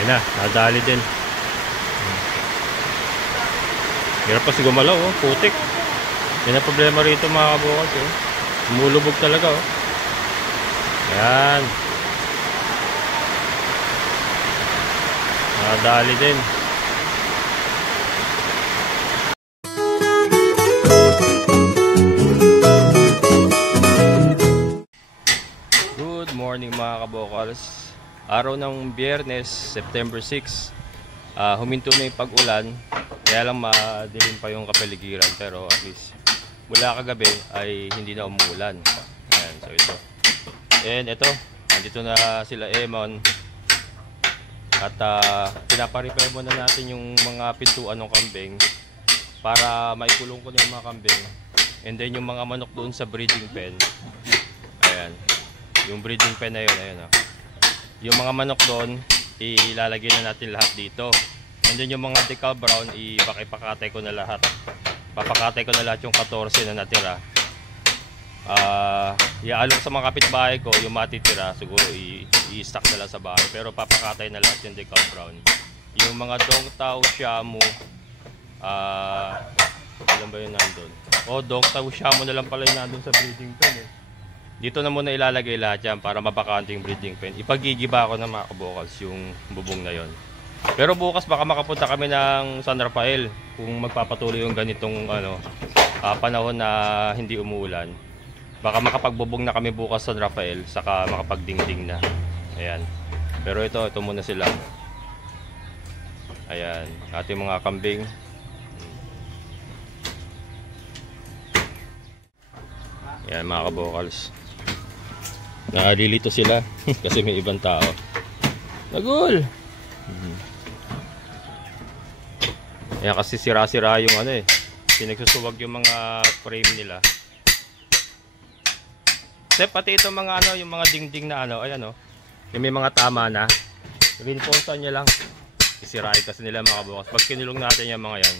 Ayun na, nadali din. Hirap pa si gumalaw, oh. Putik. Yan ang problema rito mga kabukas, oh. Umulubog talaga, oh. Ayan. Nadali din. Good morning mga kabokals. Araw ng Biyernes, September 6. Huminto na yung pag-ulan. Kaya lang madilim pa yung kapaligiran. Pero at least mula kagabi ay hindi na umuulan. Ayan, so ito. And ito, andito na sila Emon. At pinaparepair muna natin yung mga pintuan ng kambing para maikulong ko na yung mga kambing. And then yung mga manok doon sa breeding pen. Ayan. Yung breeding pen na yun, ayan, oh. Yung mga manok doon, ilalagay na natin lahat dito. And then yung mga decal brown, ipakatay ko na lahat. Papakatay ko na lahat yung 14 na natira. Iaalok sa mga kapitbahay ko, yung matitira, siguro i-stack na lang sa bahay. Pero papakatay na lahat yung decal brown. Yung mga Dongtao, Shamu, alam ba yun nandun? Dongtao, Shamu na lang pala yung nandun sa breeding pen, eh. Dito na muna ilalagay lahat yan para mabakante yung breeding pen. Ipagigiba ko na mga kabokals yung bubong na yon. Pero bukas baka makapunta kami ng San Rafael kung magpapatuloy yung ganitong panahon na hindi umuulan. Baka makapagbubong na kami bukas sa San Rafael, saka makapagdingding na. Ayan. Pero ito muna sila. Ayan, ating mga kambing. Ayan mga kabokals. Nakalilito sila kasi may ibang tao. Nagul! Ayan, kasi sira-sira yung pinagsusuwag yung mga frame nila. Pati itong mga yung mga dingding na ayan, yung may mga tama na, reinforcean nyo lang. Isirain kasi nila mga kabukas. Pag kinulong natin yung mga yan,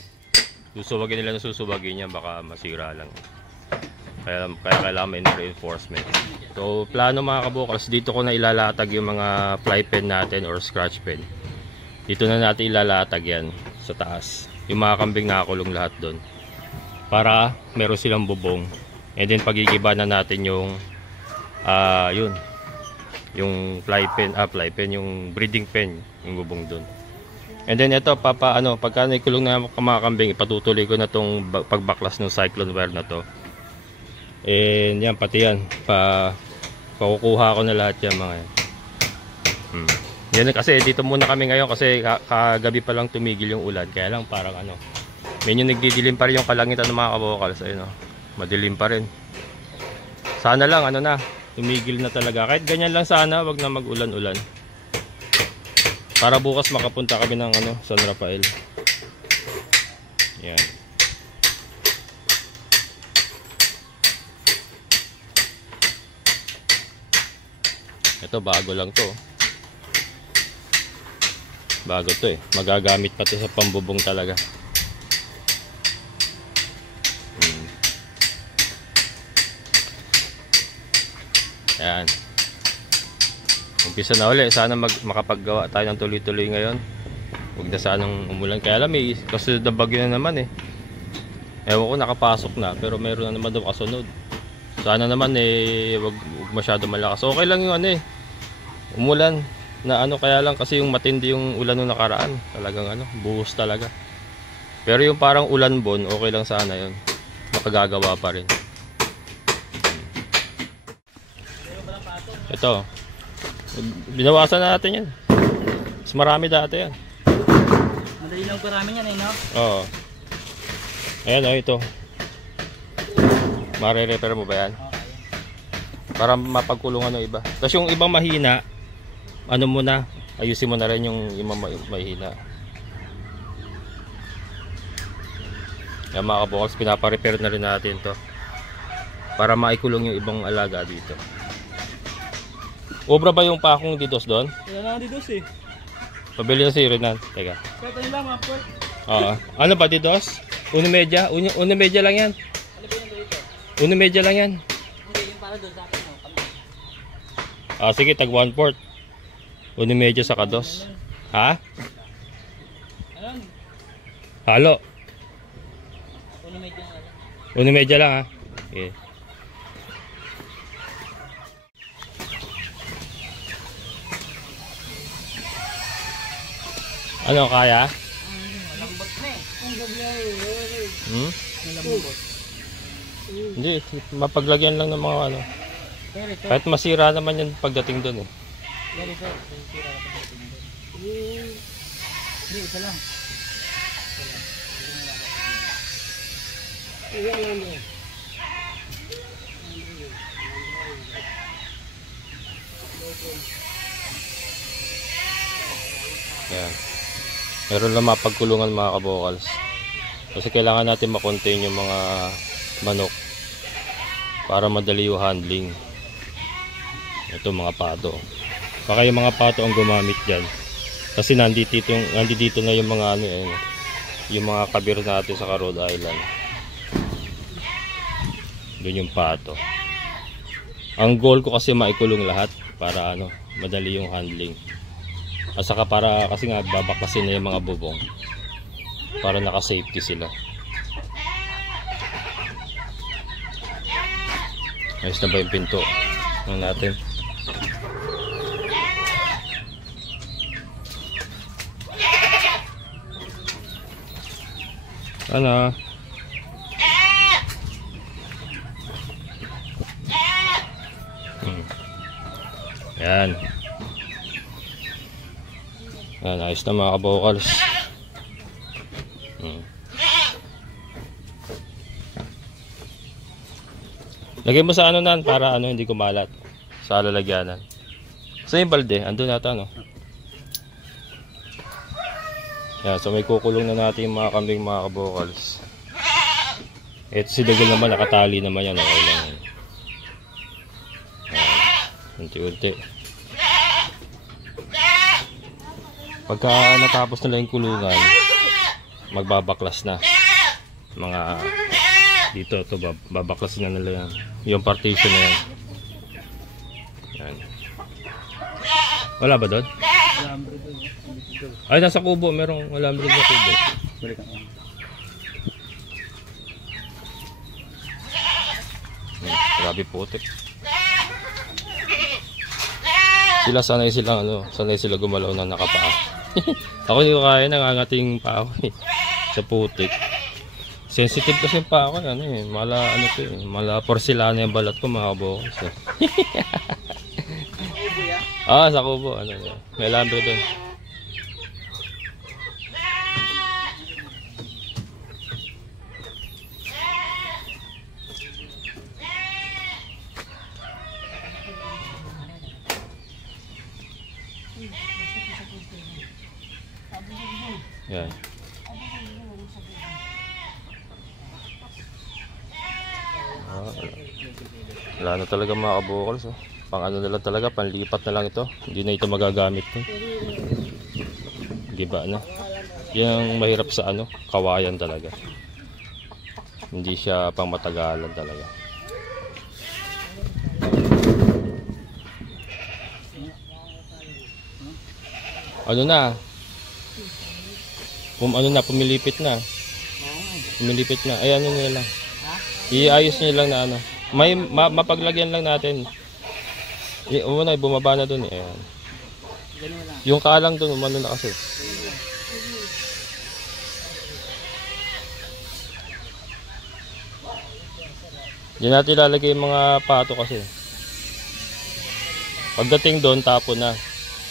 susuwagin nila na susubagin yan, baka masira lang. Kaya kailangan may reinforcement. So plano mga kabukals, dito ko na ilalatag yung mga fly pen natin or scratch pen. Dito na natin ilalatag yan sa taas. Yung mga kambing nakakulong lahat doon, para meron silang bubong. And then pagigiba na natin yung yung fly pen, yung breeding pen, yung bubong doon. And then ito pagka naikulong na mga kambing, ipatutuloy ko na tong pagbaklas ng cyclone wire na to. And yan, pati yan pakukuha ko na lahat yan mga yan. Yan kasi dito muna kami ngayon kasi kagabi pa lang tumigil yung ulan. Kaya lang parang medyo nagdidilim pa rin yung kalangitan ng mga kabokals. Ayun, madilim pa rin. Sana lang tumigil na talaga. Kahit ganyan lang sana, wag na mag-ulan-ulan. Para bukas makapunta kami ng San Rafael. Yan. Ito bago lang to. Bago to, magagamit pa to sa pambubong talaga. Ayan. Umpisa na uli. Sana makapaggawa tayo ng tuloy-tuloy ngayon. Huwag na sanang umulan. Kaya lang may kasunod na bagyo na naman, Ewan ko nakapasok na, pero meron na naman daw kasunod. Sana naman wag masyado malakas. Okay lang yung umulan na kaya lang kasi yung matindi yung ulan nung nakaraan. Talagang buhos talaga. Pero yung parang ulan bon, okay lang sana yun. Makagagawa pa rin. Ito. Binawasan natin yan. Mas marami dati yan. Madali lang parami yan no? Oo. Ayan ito. Mare-repair mo ba yan? Para mapagkulungan ng iba. Tapos yung ibang mahina, muna, ayusin mo na rin yung mahina. Yan mga kabokals, pinaparepair na rin natin to para maikulong yung ibang alaga dito. Obra ba yung pakong didos doon? Wala na didos Pabili na si Renan. Teka. Kaya nila mga port. Oo. Ano ba didos? Uno medya lang yan. Uno medya lang yan. Hindi, yung para doon sa akin Sige, tag 1/4. Uno medya sa kados. Ha? Ayun. Halo. Uno medyo nga lang. 1.5 lang ha. Okay. Ano kaya? Malambot na eh. Hmm? Malambot. Hindi, mapaglagyan lang ng mga ano. Pero ito. Kahit masira naman yan pagdating doon eh. Pero ito. Sira ka pa tingin doon. Hindi, isa lang. Yan. Meron lang mapagkulungan mga kabokals. Kasi kailangan natin makontain yung mga manok para madali yung handling. Ito mga pato. Baka yung mga pato ang gumamit dyan. Kasi nandito na yung mga ano eh, yung mga kabir natin sa Rhode Island. Doon yung pato. Ang goal ko kasi maikulong lahat para ano, madali yung handling. At saka para kasi nga babaklasin na yung mga bubong para naka-safety sila. Ayos na ba yung pinto? Ano natin? Ano? Yan. Yan, ayos na mga kabokals. Lagay mo sa ano nan para ano hindi kumalat sa lalagyanan. Sa yung balde, andun nata no. Yan, so may kukulong na natin yung mga kambing mga kabokals. Ito si Dagol naman nakatali naman yan, okay lang. Unti-unti. Pagka natapos nila yung kulungan, magbabaklas na. Mga dito, ito babaklas na nila yan. Yung partition na yan. Yan. Wala ba doon? Alambre doon. Ay, nasa kubo. Merong alambre sa kubo. Balik ako. Grabe putik. Sila sanay sila gumalaw na nakapaa. Ako hindi ko kaya, nangangating pa ako eh. Sa putik. Sensitive kasi yung paa ko, ano eh. Mala porcelana yung balat ko mga kabokals eh. Ah, sa kubo, ano eh. May alambre doon. Yan. Wala na talaga mga kabokals oh. Pang ano na lang talaga, panlipat na lang ito. Hindi na ito magagamit to. Diba na? Yung mahirap sa ano, kawayan talaga. Hindi siya pang matagalan talaga. Ano na? Pumilipit na. Pumilipit na. Ay, ano nila lang. Iayos nyo lang na ano. May mapaglagyan lang natin. Muna, bumaba na dun eh. Ayan. Yung kalang dun, umano na kasi. Diyan natin ilalagay yung mga pato kasi. Pagdating doon, tapo na.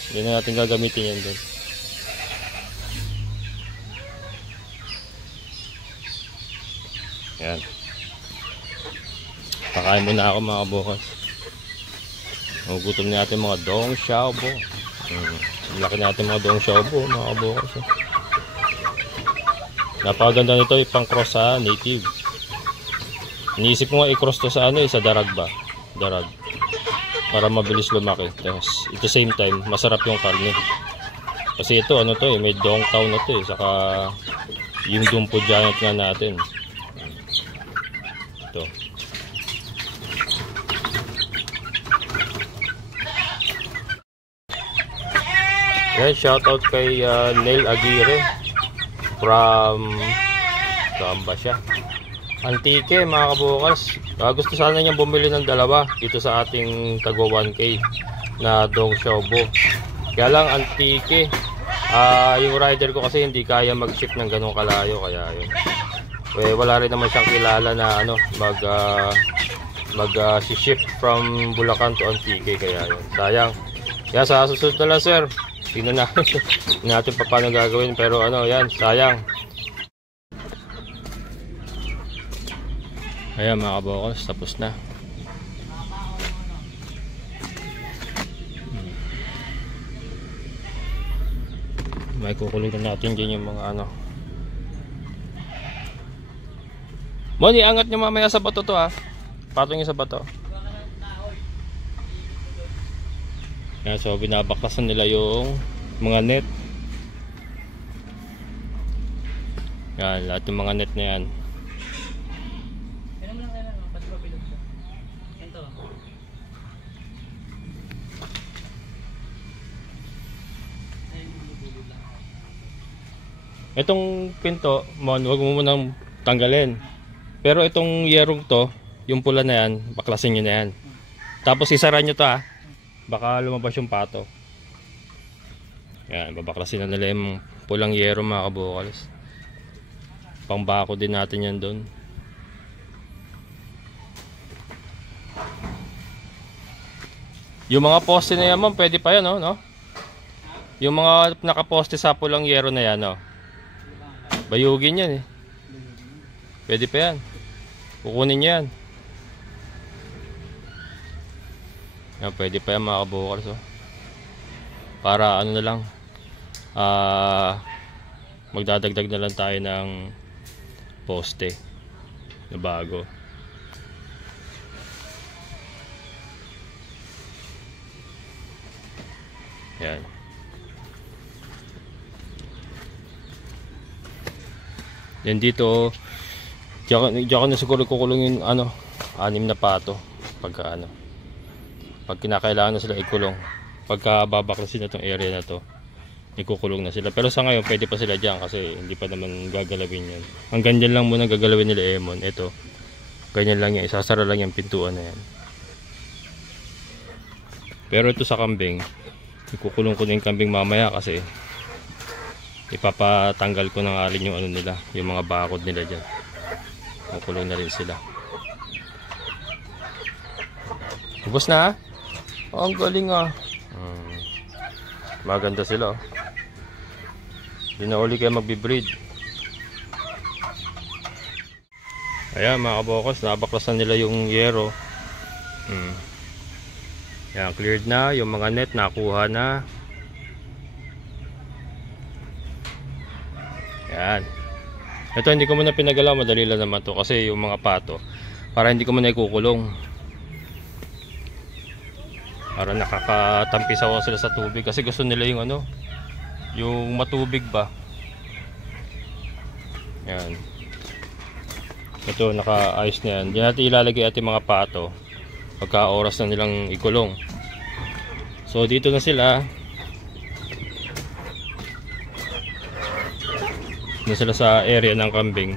Hindi na natin gagamitin yan doon. Yan. Pakain muna ako mga kabokals. Magugutom natin mga dong xiaobo. Laki natin mga dong xiaobo mga kabokals. Napakaganda nito, ipang cross sa native. Iniisip ko nga i-cross to sa ano, sa darag ba? Darag. Para mabilis lumaki. Tapos, at the same time, masarap yung karne. Kasi ito, ano to eh, may dong cow na to eh. Saka, yung dumpo giant nga natin. Ito. Yan, shoutout kay Neil Aguirre from saan ba siya? Antique mga kabukals. Gusto sana niyang bumili ng dalawa dito sa ating tagwa 1K na Dong Xiaobo. Kaya lang Antique, yung rider ko kasi hindi kaya mag-ship ng ganong kalayo, kaya yun. Wala rin naman siyang kilala na ano, ship from Bulacan to Antique, kaya yun. Sayang. Kaya sa susunod na lang, sir. Tingnan natin pa paano gagawin, pero ano, yan, sayang. Ayan mga kabokals, tapos na. May kukulong natin dyan yung mga ano. Moni, angat nyo mamaya sa bato to ha. Patong nyo sa bato. Yan, so binabaklasan nila yung mga net. Yan, lahat yung mga net na yan. Itong pinto, Mon, wag mo munang tanggalin. Pero itong yerong to, yung pula na yan, baklasin nyo na yan. Tapos isara nyo to ha. Baka lumabas yung pato. Yan, babaklasin na nila yung pulang yero mga kabukals. Pangbako din natin yan doon. Yung mga poste na yan, pwede pa yan, no? Yung mga nakaposte sa pulang yero na yan, no? Bayugin yan eh. Pwede pa yan. Kukunin nyo yan. Yan, pwede pa yan mga kabukals, oh. Para ano na lang, magdadagdag na lang tayo ng poste na bago. Yan. Yan dito, diyan na siguro kukulong yung ano, 6 na pato pagka ano, pag kinakailangan na sila ikulong. Pagka babaklasin na itong area na to, ikukulong na sila. Pero sa ngayon pwede pa sila dyan kasi hindi pa naman gagalawin yan. Hanggang dyan lang muna gagalawin nila Emon. Ito, ganyan lang yan, isasara lang yung pintuan na yan. Pero ito sa kambing, ikukulong ko na yung kambing mamaya kasi ipapatanggal ko ng alin yung ano nila, yung mga bakod nila dyan. Kukulong na rin sila. Ubos na ha? Oh, ang galing ah. Maganda sila, oh. Hindi na uli kayo magbe-breed. Ayan mga kabokals, nabaklasan nila yung yero. Ayan, cleared na. Yung mga net nakuha na. Ayan. Ito hindi ko muna pinagalaw, madali lang naman to kasi yung mga pato, para hindi ko muna ikukulong, para nakakatampisaw sila sa tubig kasi gusto nila yung ano, yung matubig ba. Yan. Ito nakaayos na yan. Diyan natin ilalagay ating mga pato pagka oras na nilang ikulong. So dito na sila. Na sila sa area ng kambing.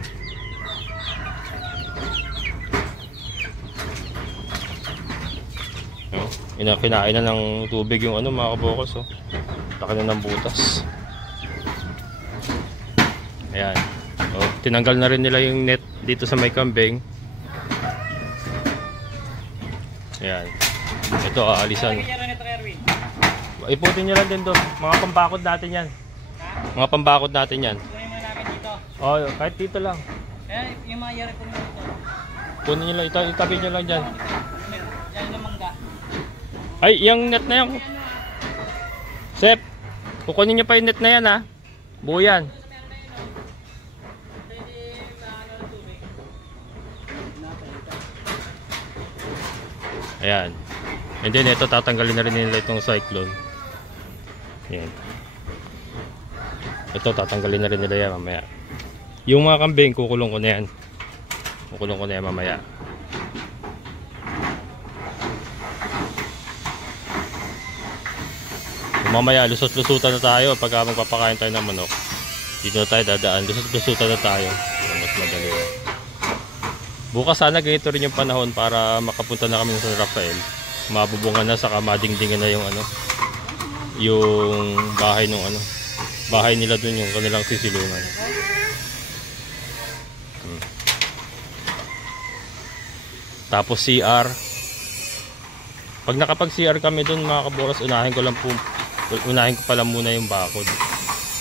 Kinain na ng tubig yung ano mga kabokals, oh. Laki na ng butas. Ayan. Oh, tinanggal na rin nila yung net dito sa may kambing. Ayan. Ito aalisan. Iputin nyo lang din doon. Mga pambakod natin yan. Mga pambakod natin yan. Oh, kahit dito lang. Yung mga yari po nito. Kunin nyo lang, itabi nyo lang dyan. Yan yung mangga. Ay, yung net na yan. Sep, kukunin nyo pa yung net na yan ha. Buo yan. Ayan. And then ito, tatanggalin na rin nila itong cyclone. Ayan. Ito, tatanggalin na rin nila yan mamaya. Yung mga kambing, kukulong ko na yan. Kukulong ko na yan mamaya. Mamaya lusot-lusutan na tayo pagka magpapakain tayo ng manok. Dito na tayo dadaan, lusot-lusutan na tayo. Mas madali. Bukas sana ganito rin yung panahon para makapunta na kami sa San Rafael. Mabubungan na, saka madingdingan na yung yung bahay nung bahay nila dun, yung kanilang sisilungan. Tapos CR. Pag nakapag CR kami dun mga kabokas, unahin ko pala muna yung bakod.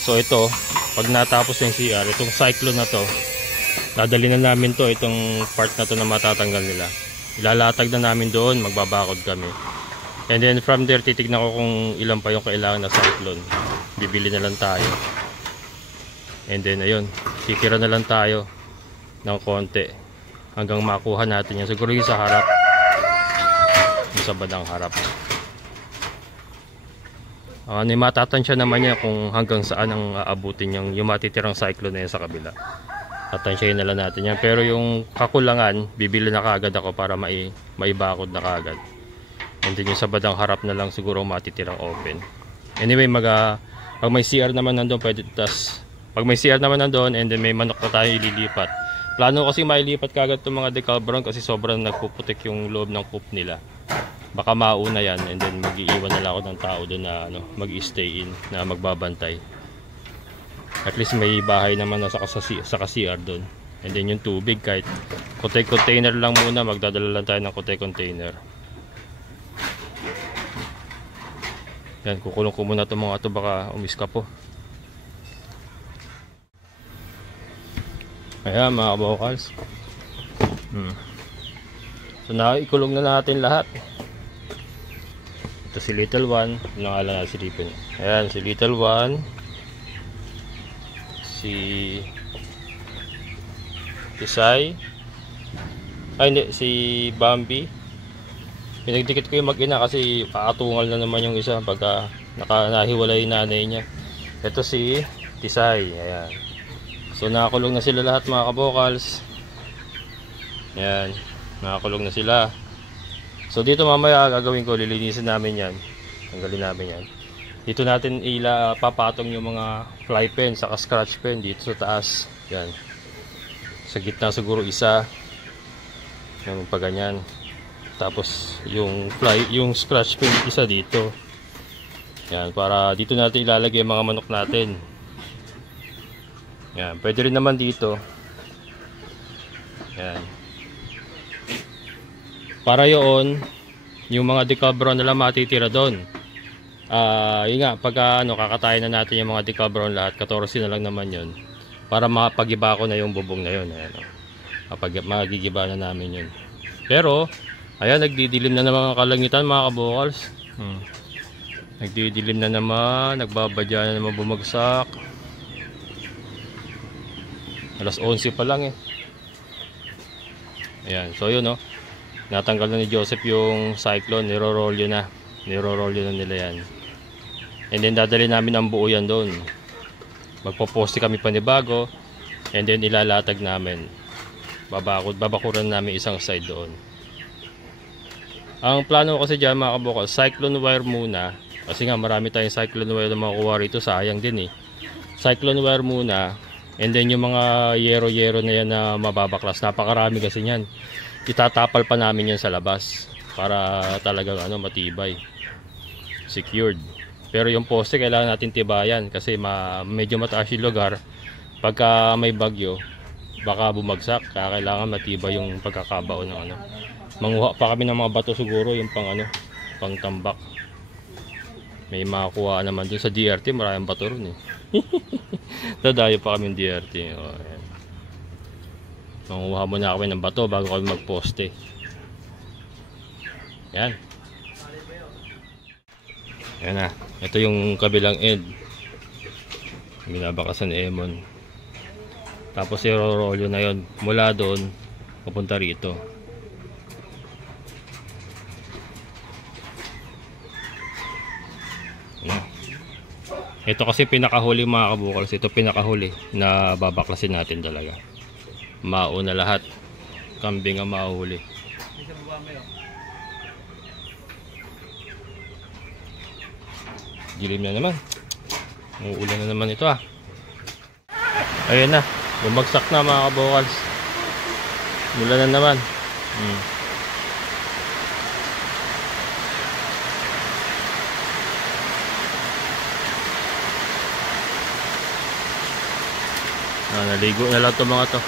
So ito, pag natapos yung CR, itong cyclone na to, dadali na namin to, itong part na to na matatanggal nila. Ilalatag na namin doon, magbabakod kami. And then from there, titignan ko kung ilan pa yung kailangan na cyclone. Bibili na lang tayo. And then ayun, titira na lang tayo ng konti hanggang makuha natin yan. Siguro yung sa harap, yung sa bandang harap. Matatansya naman niya kung hanggang saan ang aabutin yung matitirang cyclone na yan sa kabila. Tatansyahin na lang natin yan. Pero yung kakulangan, bibili na kaagad ako para maibakod na kaagad. And then yung sa bandang harap na lang siguro matitirang open. Anyway, pag may CR naman nandun, pwede pag may CR naman nandun, and then may manok na tayo ililipat. Plano kasi mailipat kaagad itong mga decalbron kasi sobrang nagpuputik yung loob ng coop nila. Baka mauna yan, and then mag-iiwan na lang ako ng tao doon na mag-stay in, na magbabantay. At least may bahay naman na sa CR doon. And then yung tubig, kahit container lang muna, magdadala lang tayo ng container. Yan, kukulong ko muna itong mga ito, baka umiska po. Ayan mga kabokals. So naikulong na natin lahat. Ito si Little One. Nangalan na silipin. Ayan si Little One, si Tisay, hindi, si Bambi. Pinagdikit ko yung mag-ina kasi paatungal na naman yung isa pagka nahiwalay yung nanay niya. Ito si Tisay. Ayan. So nakakulong na sila lahat mga kabokals. Ayan, nakakulong na sila. So dito mamaya gagawin ko, lilinisin namin yan. Tanggalin namin yan. Dito natin papatong yung mga fly pen saka scratch pen dito sa taas. Yan. Sa gitna siguro isa. Yan, pa ganyan. Tapos yung scratch pen isa dito. Yan, para dito natin ilalagay yung mga manok natin. Yan, pwede rin naman dito. Yan. Para yung mga decalbron na lang matitira doon. Yun nga, pagka kakatayin na natin yung mga decalbron lahat, 14 na lang naman yun. Para mapagiba ko na yung bubong na yun. Ayan, magigiba na namin yun. Pero, ayan, nagdidilim na naman ang kalangitan mga kabokals. Nagdidilim na naman, nagbabadya na naman bumagsak. Alas 11 pa lang eh. Ayan, so yun natanggal na ni Joseph yung cyclone, nirorolyo na nila yan. And then dadali namin ang buo yan doon. Magpo-poste kami panibago, and then ilalatag namin. Babakuran namin isang side doon. Ang plano ko kasi dyan mga kabokal, cyclone wire muna. Kasi nga marami tayong cyclone wire na makukuha rito, sayang din eh. Cyclone wire muna. And then yung mga yero-yero na yan na mababaklas, napakarami kasi yan. Itatapal pa namin yan sa labas para talagang matibay, secured. Pero yung poste kailangan natin tibayan kasi medyo mataas yung lugar. Pagka may bagyo, baka bumagsak, kaya kailangan matibay yung pagkakabao ng Manguha pa kami ng mga bato siguro, yung pang tambak. May makakuha naman dun sa DRT, maraming bato ron eh. Dadayo pa kami ng DRT. Ayan. Manguha muna kami ng bato bago kami magposte. Yan. Yan na. Ito yung kabilang end. Binabakasan ni Emon. Tapos i-rolyo na yon mula doon papunta rito. Yan. Ito kasi pinakahuli mga kabukals. Ito pinakahuli na babaklasin natin talaga. Mauna lahat. Kambing ang mahuli. Dilim na naman. Uulan na naman ito ah. Ayan na. Bumagsak na mga kabokals. Mula na naman. Naligo na lang itong mga to.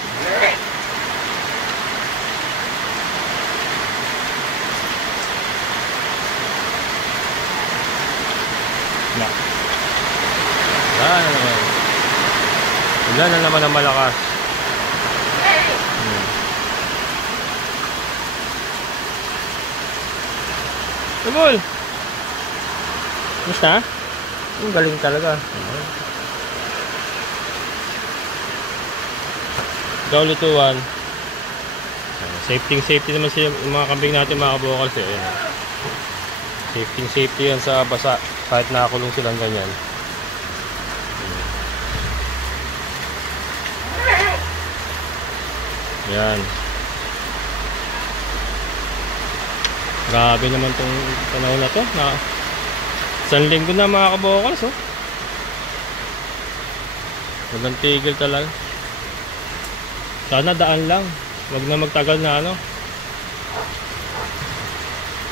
Wala na naman ang malakas. Tumul! Basta? Ang galing talaga. Ikaw lutuan. Safety naman siya, yung mga kambing natin mga kabokals eh. Safety yan sa basa. Kahit nakakulong silang ganyan. Yan. Grabe naman tong panahon na to. Isang linggo na mga kabokals oh. Walang tigil talaga. Sana daan lang. Wag na magtagal na ano.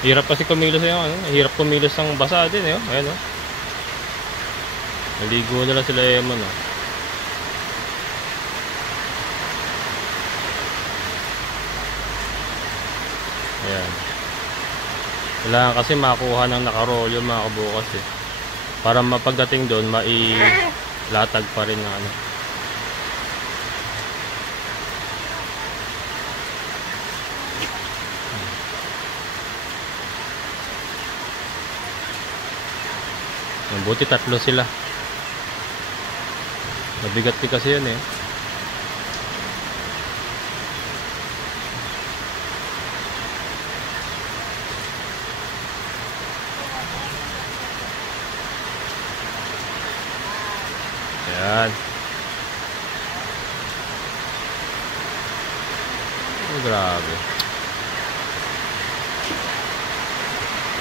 Hirap kasi kumilos yung ano. Hirap kumilos ang basa din eh. Ayan oh. Naligo na lang sila Emon oh. Ayan. Kailangan kasi makuha ng nakarolyo mga kabukas eh. Para mapagdating doon, mailatag pa rin na ano. Buti tatlo sila. Mabigat din kasi yan eh. Ayan. Oh, grabe.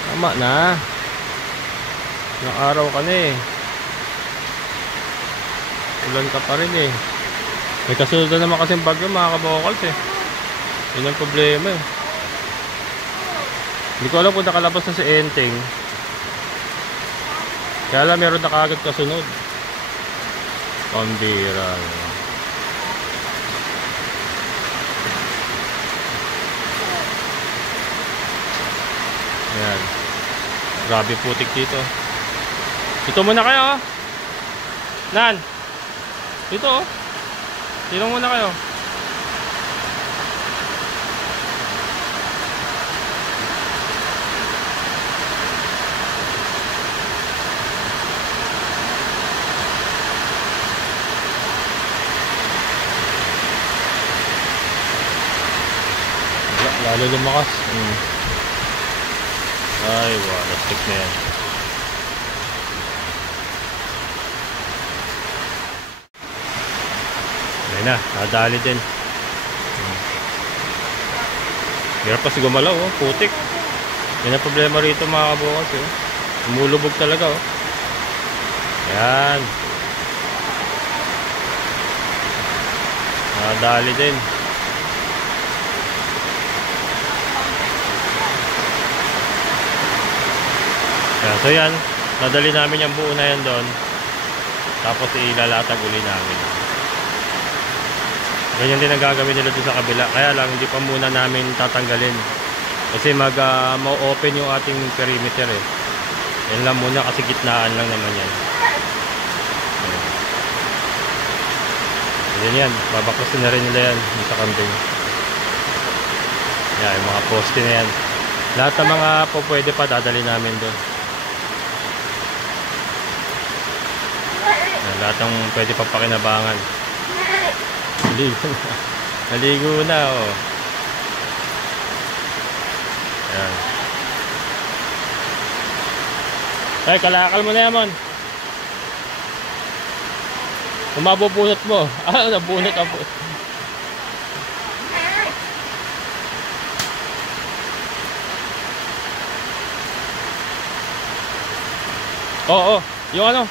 Tama na. Ilang araw ka na eh. Ulan ka pa rin eh. May kasunod na naman kasing bagyo mga kabokals eh. Yun ang problema eh. Hindi ko alam kung nakalabas na si Enteng. Kaya lang meron na kaagad kasunod. Pambira. Ayan. Grabe putik dito. Dito muna kayo oh. Nan. Dito oh. Dito muna kayo. Lalo lumakas. Ay, wala stick na yan. Ayun na, nadali din. Hirap kasi gumalaw oh, putik. Yan ang problema rito mga kabukas eh. Umulubog talaga oh. Ayan. Nadali din. Yan, so yan, nadali namin yung buo na yan doon. Tapos ilalatag uli namin. Ganyan din ang gagawin nila doon sa kabila. Kaya lang hindi pa muna namin tatanggalin. Kasi ma-open yung ating perimeter eh. Yan lang muna kasi gitnaan lang naman yan. Yan yan, babaklasin na rin nila yan sa kambing. Yan, yung mga poste na yan. Lahat ng mga po pwede pa dadali namin doon. Lahat ng pwede pa pakinabangan. Naligo na oh. Ayan. Ay, kalakal mo na yaman. Kung mabubunot mo. Ah, nabunot ang po. Oo, yung ano.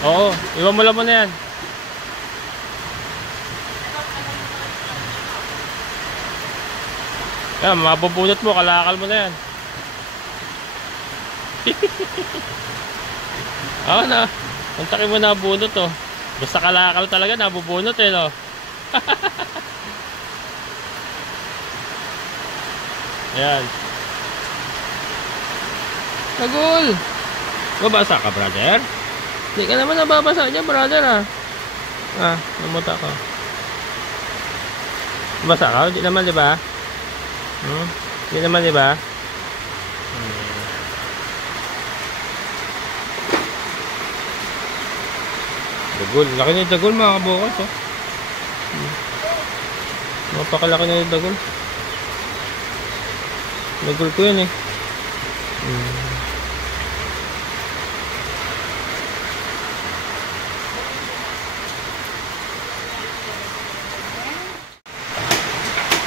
Oo, iwan mo lang muna yan. Yan, mabubunot mo, kalakal mo na yan. Oo na, puntakin mo na bunot oh. Basta kalakal talaga, nabubunot eh no. Ayan. Nagul! Babasa ka, brother? Hindi ka naman nababasa niya, brother ah. Ah, namuta ka. Basa ka? Hindi naman, di ba? Hindi naman, di ba? Dagol. Laki na yung dagol, mga kabukas oh. Mapakalaki na yung dagol. Dagol ko yan eh.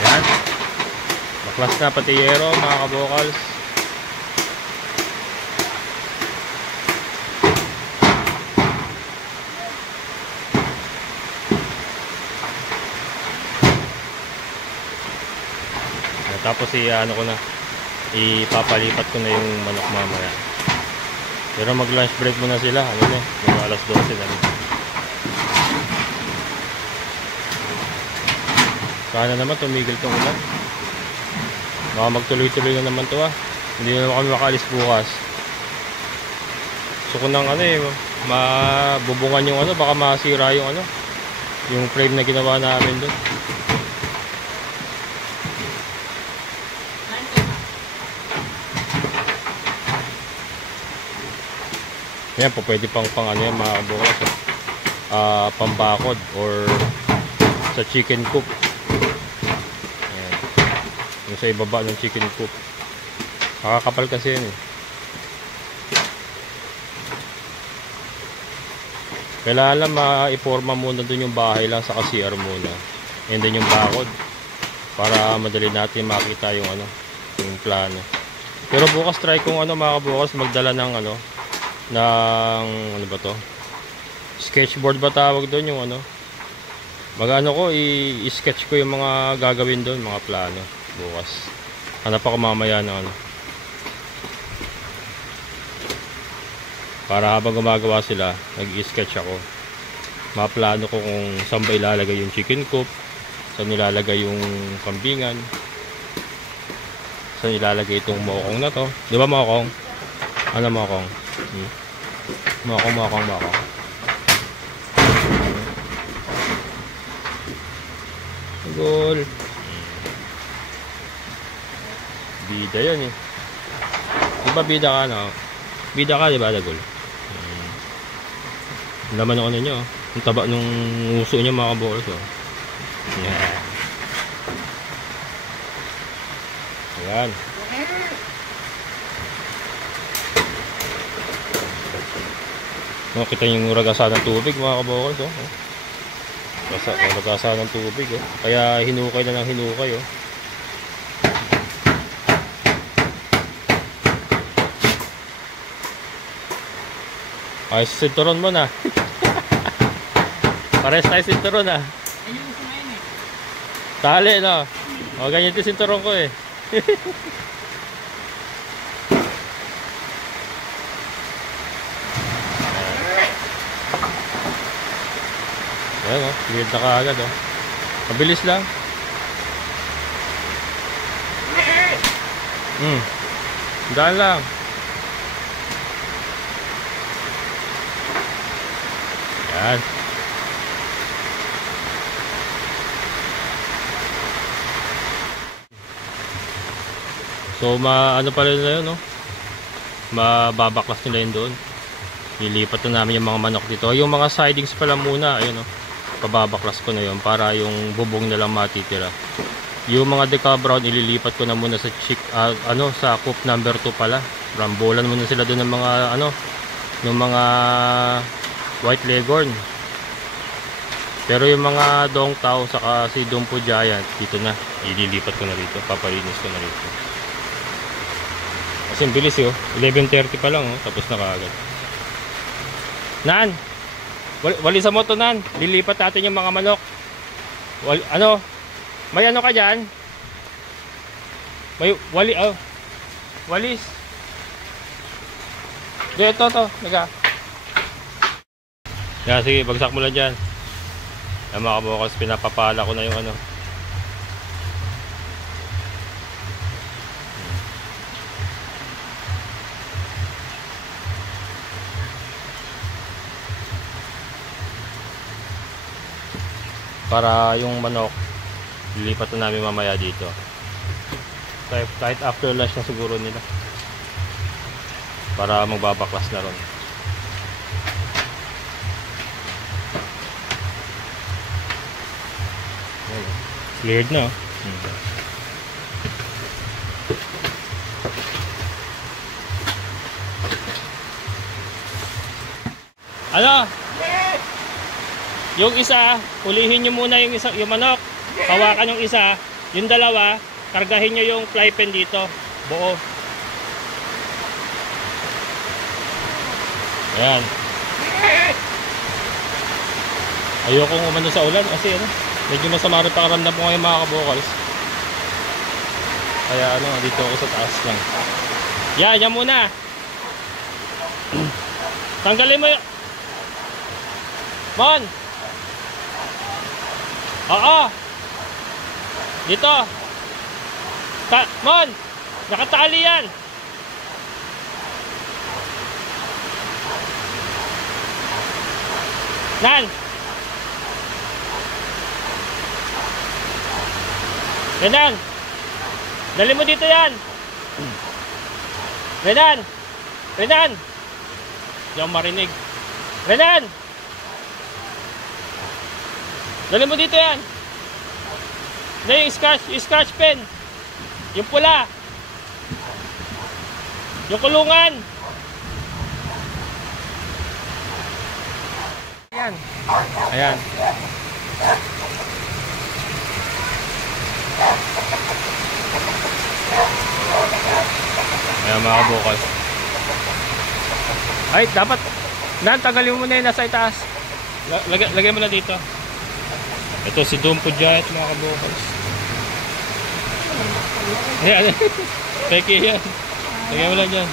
Yan. Baklas na pati yero, mga kabukals. Tapos ano ko na, ipapalipat ko na yung manok mamaya. Pero mag lunch break muna sila, ano na, mga alas 12 na rin. Sana naman tumigil tong ulan. Baka magtuloy-tuloy na naman to ah. Hindi na naman kami makaalis bukas. So kung nang ano eh, mabubungan yung ano, baka masira yung ano, yung frame na ginawa namin doon. Yan po, pwede pang ano yan mga kabukas, pambakod or sa chicken coop. Ayan. Yung sa ibaba ng chicken coop. Nakakapal kasi yan eh. Kailangan lang maiporma muna dun yung bahay lang sa CR muna. And then yung bakod. Para madali natin makita yung ano, yung plano. Pero bukas try kong ano mga kabukas, magdala ng ano, ng ano ba to, sketchboard ba tawag doon, yung ano, mag-ano ko, i-sketch ko yung mga gagawin doon, mga plano bukas. Hanap ako mamaya ng ano, para habang gumagawa sila, nag-i-sketch ako, maplano ko kung saan ba ilalagay yung chicken coop, saan ilalagay yung kambingan, saan ilalagay itong mokong na to, di ba mokong? Ano mokong? Mokong. Gol. Bida yan eh. Di ba bida ka no? Bida ka, di ba Dagol? Laman ng ano nyo. Ang taba nung uso niya mga kabukas oh. Yan. Ayan. Kita yung ragasa ng tubig mga kabukas oh. Ragasa ng tubig oh. Kaya hinukay na ng hinukay oh. Ay, sinturon mo na. Pares tayo sinturon ah. Tali no. O ganyan yung sinturon ko eh. Ayan o, cleared na kaagad o. Mabilis lang. Daan lang. Ayan. So ano pa rin na yun no? Mababaklas nila yun doon. Lilipat na namin yung mga manok dito. Yung mga sidings pala muna, ayun no. Pababaklas ko na yun para yung bubong na lang matitira. Yung mga deca brown ililipat ko na muna sa sa coop number 2 pala. Rambolan muna sila doon ng mga ng mga white leghorn. Pero yung mga dong tao saka si Dumpo Giant dito na ililipat ko na rito, papalinis ko na rito. Kasi ang bilis oh. 11:30 pa lang oh. Tapos na kaagad. Nan! Walisan mo to, Nan. Lilipat natin yung mga manok. Ano? May ano ka dyan? May walis. Ito to. Naga. Yan, sige. Bagsak mo lang dyan. Yan mga kabokals. Pinapapala ko na yung ano. Para yung manok lilipat na namin mamaya dito. Kahit after lunch na siguro nila. Para magbabaklas na ron. Cleared na. Ano? Yung isa, ulihin nyo muna yung isa, yung manok. Hawakan yung isa. Yung dalawa, kargahin nyo yung fly pen dito. Buo. Ayan. Ayokong umano sa ulan kasi ano, medyo masama rin pakiramdam ko ngayon mga kabokals. Kaya ano, dito ako sa taas lang. Yan muna. Tanggalin mo yung Mon! Oo! Dito! Mon! Nakatali yan! Nan! Renan! Dali mo dito yan! Renan! Renan! Hindi ako marinig. Renan! Dali mo dito yan. Dali yung scratch pen. Yung pula. Yung kulungan. Ayan. Ayan. Ayan mga kabokals. Ay, dapat tagalin mo na yun nasa itaas. Lagay mo na dito. Ito si Dumpo Giant mga kabokals. Ayan. Peke yan. Lagay mo lang dyan.